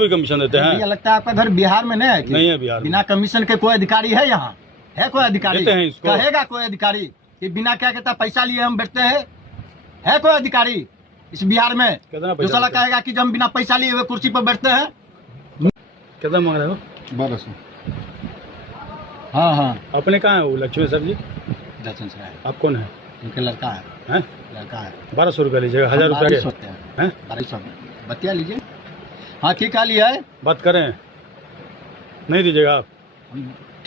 भी कमीशन देते हैं। ये लगता है आपका घर बिहार में नहीं है कि? नहीं है बिहार में। बिना कमीशन के कोई अधिकारी है यहाँ? है कोई अधिकारी? देते हैं इसको। कहेगा कोई अधिकारी कि बिना क्या कहता पैसा लिए हम बैठते हैं? है कोई अधिकारी इस बिहार में कितना जो पैसा साला देते हैं? कहेगा कि हम बिना पैसा लिए हुए कुर्सी पर बैठते हैं? कितना मांग रहे हो? 1200। हाँ हाँ, अपने कहाँ है वो लक्ष्मी सर जी? दर्शन से है, आप कौन है? उनके लड़का है, हैं? लड़का है। 1200 रुपया लीजिएगा, 1000 रुपया के हैं? 1200 बतिया लीजिए। हाँ ठीक है, लिया है। बात करें, नहीं दीजिएगा आप?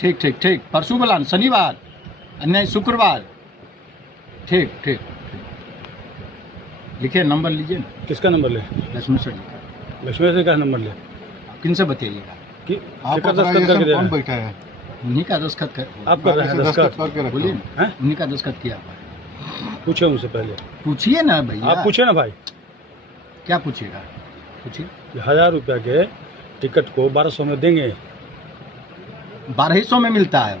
ठीक ठीक ठीक, परसों वाला शनिवार नहीं शुक्रवार। ठीक ठीक, लिखिए नंबर लीजिए ना। किसका नंबर ले? लक्ष्मी सर जी। लक्ष्मी से का नंबर ले? किनसे बतियाइएगा? कि आप शिखर दस्तखत करके दे रहे कौन हैं? बैठा है? उन्हीं का दस्तखत कर, आप कर रहे हैं दस्तखत? करके रखो। बोलिए हैं? ना, उन्हीं का दस्तखत किया हुआ है। पूछे उनसे पहले। पूछिए ना भैया। आप पूछे ना भाई, क्या पूछिएगा? पूछिए। 1000 रुपया के टिकट को 1200 में देंगे? 1200 में मिलता है।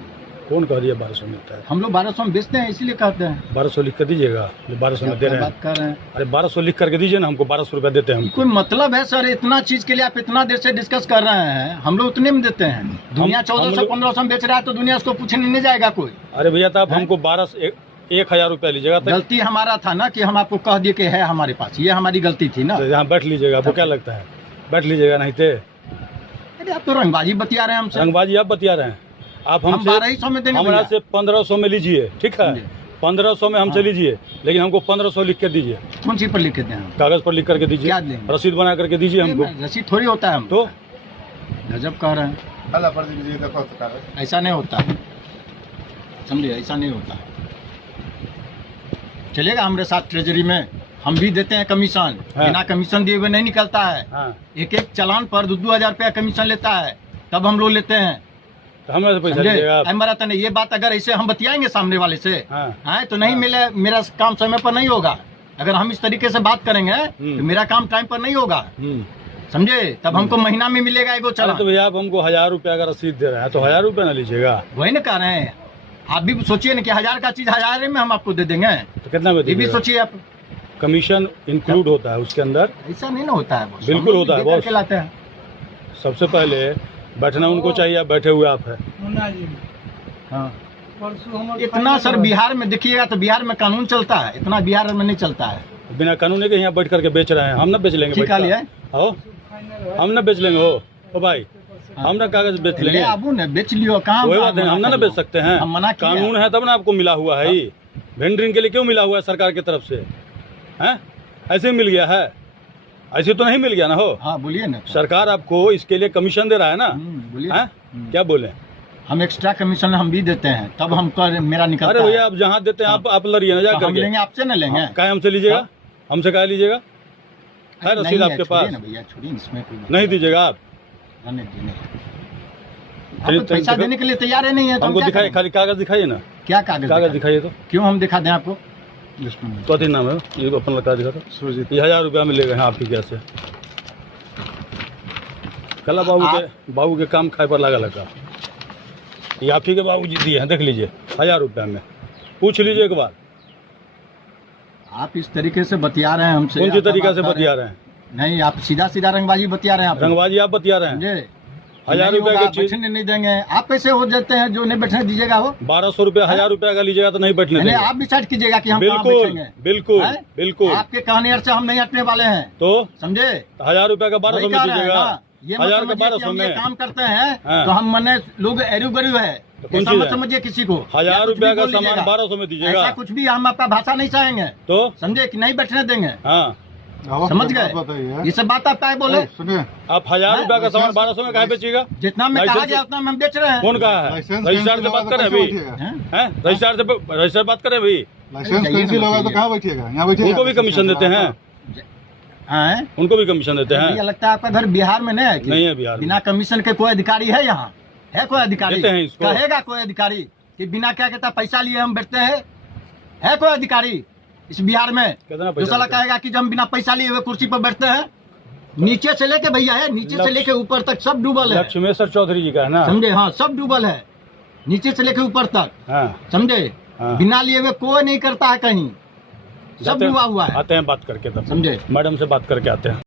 कौन कह दिया 1200 मिलता है? हम लोग 1200 में बेचते हैं, इसीलिए कहते हैं। 1200 लिख कर दीजिएगा, जो 1200 में दे रहे हैं। बात कर रहे हैं, अरे 1200 लिख करके दीजिए ना, हमको 1200 रुपया देते हैं हम। कोई मतलब है सर? इतना चीज के लिए आप इतना देर से डिस्कस कर रहे हैं, हम लोग उतने में देते हैं। दुनिया 1400 1500 में बेच रहा है तो दुनिया उसको पूछने नहीं जाएगा कोई। अरे भैया, तो आप हमको 1000 रुपया लीजिएगा तो गलती हमारा था ना कि हम आपको कह दिए कि है हमारे पास, ये हमारी गलती थी ना। यहाँ बैठ लीजिएगा। आपको क्या लगता है? बैठ लीजिएगा, नहीं थे अरे आप तो रंगबाजी बतिया रहे हैं हमसे। रंगबाजी आप बतिया रहे हैं। आप हम हमसे 1200 में देंगे हमारा भैया। से 1500 में लीजिए, ठीक है? समझे। 1500 में हमसे हाँ। लीजिए, लेकिन हमको 1500 लिख के दीजिए। कौन सी पर लिख के दें हम? कागज पर लिख करके दीजिए, क्या देंगे? रसीद बना करके दीजिए हमको। रसीद थोड़ी होता है हम तो गजब कह रहे हैं। अल्लाह पर दीजिए, देखो तो कागज। ऐसा नहीं होता है, समझे? ऐसा नहीं होता है। चलेगा हमारे साथ ट्रेजरी में, हम भी देते हैं कमीशन। हाँ। बिना कमीशन दिए हुए नहीं निकलता है। हाँ, एक एक चालान पर 2-2 हजार रुपया कमीशन लेता है, तब हम लोग लेते हैं। तो हमें से पैसा समझे? लीजिएगा आप। हमारा तो नहीं, ये बात अगर ऐसे हम बतियाएंगे सामने वाले से, हाँ। हाँ, तो नहीं मिले, मेरा काम समय पर नहीं होगा। अगर हम इस तरीके से बात करेंगे तो मेरा काम टाइम पर नहीं होगा, समझे? तब हमको महीना में मिलेगा एगो अरे चालान। तो भैया, आप हमको 1000 रुपया का रसीद दे रहे हैं, तो 1000 रुपया ना लीजिएगा? वही ना कह रहे हैं, आप भी सोचिए ना कि 1000 का चीज 1000 में हम आपको दे देंगे। तो कितना में ये भी दीजिएगा? सोचिए आप। कमीशन इंक्लूड होता है उसके अंदर। ऐसा नहीं ना होता है बॉस। बिल्कुल हम लोग होता है भी दे बॉस। करके लाते हैं। सबसे पहले बैठना उनको चाहिए, आप बैठे हुए आप है। हाँ। इतना सर बिहार में देखिएगा तो बिहार में कानून चलता है, इतना बिहार में नहीं चलता है। बिना कानूनी के यहाँ बैठ करके बेच रहे हैं। हम ना बेच लेंगे? ठीक है, लिया हो, हम ना बेच लेंगे। हो भाई, हम ना कागज बेच ले लेंगे। आबू ने बेच लियो, कहाँ वही बात है, हम ना बेच सकते हैं। हम मना किया। कानून है तब ना आपको मिला हुआ है। ये वेंडरिंग के लिए क्यों मिला हुआ है सरकार की तरफ से? हैं? ऐसे ही मिल गया है? ऐसे तो नहीं मिल गया ना। हो, हाँ बोलिए ना। सरकार आपको इसके लिए कमीशन दे रहा है ना। बोलिए। हैं? क्या बोले? हम एक्स्ट्रा कमीशन हम भी देते हैं, तब हम मेरा निकलता अरे है। भैया, आप जहाँ देते हैं आप लड़िए ना जा तो हम करके। लेंगे, आपसे न लेंगे। काहे हमसे लीजिएगा? हमसे काहे लीजिएगा? है अरे रसीद नहीं है, आपके छोड़िए पास? ना भैया, छोड़िए, इसमें कोई बात नहीं दीजिएगा आप? नहीं, नहीं। चलिए, आप तो पैसा देने के लिए तैयार ही नहीं है तो हम हमको क्या दिखाइए, करें? खाली कागज दिखाइए ना। क्या कागज कागज दिखाइए तो। क्यों हम दिखा दें आपको? कथी नाम है? ये अपन लगा दिखा तो। सुरजीत। ये 1000 रुपया मिलेगा यहाँ आप ही के से। कला बाबू के काम खाए पर लगा। ये आप ही के बाबू जी दिए हैं, देख लीजिए, 1000 रुपया में। पूछ लीजिए एक बार। आप इस तरीके से बतिया रहे हैं हमसे। कौन सी आप तरीका बात से कर रहे बतिया हैं। रहे हैं? नहीं, आप सीधा सीधा रंगबाजी बतिया रहे हैं। आप रंगबाजी आप बतिया रहे हैं। समझे? 1000 नहीं रुपया होगा, की चीज बैठने नहीं देंगे। आप कैसे हो जाते हैं जो नहीं बैठने दीजिएगा वो? 1200 रुपया 1000 रुपया का लीजिएगा तो नहीं बैठने नहीं, देंगे। आप डिसाइड कीजिएगा कि हम कहाँ बिल्कुल बैठेंगे। बिल्कुल हैं? बिल्कुल। आपके कहने से हम नहीं हटने वाले हैं, तो समझे? 1000 रुपया का 1200 वही में कह रहे हैं दीजिएगा। ना। ये मत 1000 का समझिए कि 1200 हम ये में। काम करते हैं हाँ। तो हम मने लोग एरू गरीब है, कौन ऐसा चीज मत है? समझिए किसी को। 1000 या कुछ रुपया भी का बोल सामान लीजिएगा। 1200 में दीजिएगा। ऐसा कुछ भी हम आपका भाषा नहीं चाहेंगे, तो समझे कि नहीं बैठने देंगे। हाँ, समझ गए? बताइए। ये सब बात आप क्या बोले? सुनिए, आप 1000 रुपया का सामान 1200 में काहे बेचिएगा? जितना में कहा गया उतना में हम बेच रहे हैं। कौन कहा है? लाइसेंस रजिस्ट्रार से कैंसिल बात होगा करें तो अभी? कैसे बैठिएगा? हैं? हैं? रजिस्ट्रार बात करें अभी? लाइसेंस जाइए ना, कैंसिल होगा तो बताइए। कहाँ बैठिएगा? यहाँ बैठिएगा। उनको भी कमीशन देते हैं? हैं? उनको भी कमीशन देते ये हैं? लगता है आपका घर बिहार में नहीं है कि? नहीं है बिहार में। बिना कमीशन के कोई अधिकारी है यहाँ? है कोई अधिकारी? देते हैं इसको। कहेगा कोई अधिकारी कि बिना क्या कहता पैसा लिए हम बैठते हैं? है कोई अधिकारी इस बिहार में कितना जो पैसा साला देते हैं? कहेगा कि हम बिना पैसा लिए हुए कुर्सी पर बैठते हैं? नीचे से लेके भैया है, नीचे से लेके ऊपर तक सब डूबल है, लक्ष्मेश्वर चौधरी जी का है ना? समझे? हाँ, सब डूबल है, नीचे से लेके ऊपर तक, हाँ, समझे? हाँ। बिना लिए हुए कोई नहीं करता है कहीं, सब जाते हैं- डूबा हुआ है, आते हैं बात करके तब। समझे? मैडम से बात करके आते हैं।